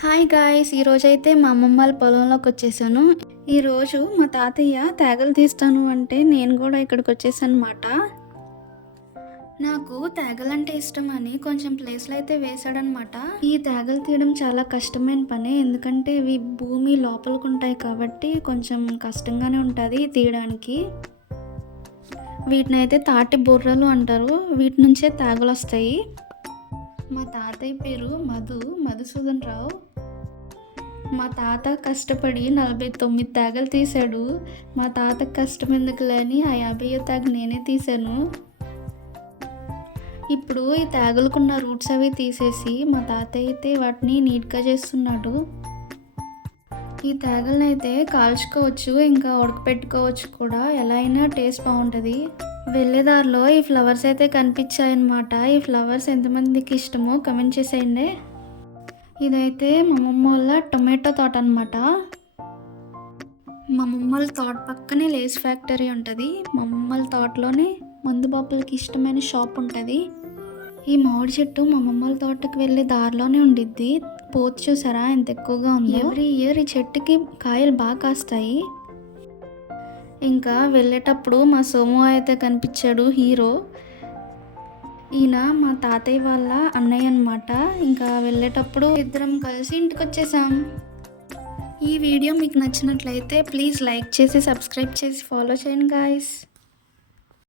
Hi guys! ఈరోజైతే మా అమ్మమ్మ వాళ్ళ పొలంలోకి వచ్చేసాను. ఈరోజు మా తాతయ్య తేగలు తీస్తాను అంటే నేను కూడా ఇక్కడికి వచ్చేసానమాట. నాకు తేగలంటే ఇష్టమని కొంచెం ప్లేస్లో అయితే వేసాడనమాట. ఈ తేగలు తీయడం చాలా కష్టమైన పని, ఎందుకంటే ఇవి భూమి లోపలికి ఉంటాయి కాబట్టి కొంచెం కష్టంగానే ఉంటుంది తీయడానికి. వీటిని అయితే తాటి బుర్రలు అంటారు, వీటి నుంచే తేగలు వస్తాయి. మా తాతయ్య పేరు మధుసూదన్ రావు. మా తాత కష్టపడి 49 తేగలు తీశాడు. మా తాతకు కష్టం ఎందుకులే అని ఆ 50వ తేగ నేనే తీశాను. ఇప్పుడు ఈ తేగలకున్న రూట్స్ అవి తీసేసి మా తాతయ్య అయితే వాటిని నీట్గా చేస్తున్నాడు. ఈ తేగలను అయితే కాల్చుకోవచ్చు, ఇంకా ఉడకపెట్టుకోవచ్చు కూడా, ఎలా అయినా టేస్ట్ బాగుంటుంది. వెళ్ళేదారిలో ఈ ఫ్లవర్స్ అయితే కనిపించాయన్నమాట. ఈ ఫ్లవర్స్ ఎంతమందికి ఇష్టమో కమెంట్ చేసేయండి. ఇదైతే మా అమ్మమ్మ వాళ్ళ టొమాటో తోట అనమాట. మా అమ్మమ్మ వాళ్ళ తోట పక్కనే లేస్ ఫ్యాక్టరీ ఉంటుంది. మా అమ్మమ్మ వాళ్ళ తోటలోనే మందు బాపులకి ఇష్టమైన షాప్ ఉంటుంది. ఈ మామిడి చెట్టు మా అమ్మమ్మ వాళ్ళ తోటకి వెళ్ళే దారిలోనే ఉండిద్ది. పోతు చూసారా ఎంత ఎక్కువగా ఉందో. ఎవ్రీ ఇయర్ ఈ చెట్టుకి కాయలు బాగా కాస్తాయి. ఇంకా వెళ్ళేటప్పుడు మా సోము అయితే కనిపించాడు, హీరో. ఈయన మా తాతయ్య వాళ్ళ అన్నయ్య అనమాట. ఇంకా వెళ్ళేటప్పుడు ఇద్దరం కలిసి ఇంటికి వచ్చేసాం. ఈ వీడియో మీకు నచ్చినట్లయితే ప్లీజ్ లైక్ చేసి సబ్స్క్రైబ్ చేసి ఫాలో చేయండి గాయ్స్.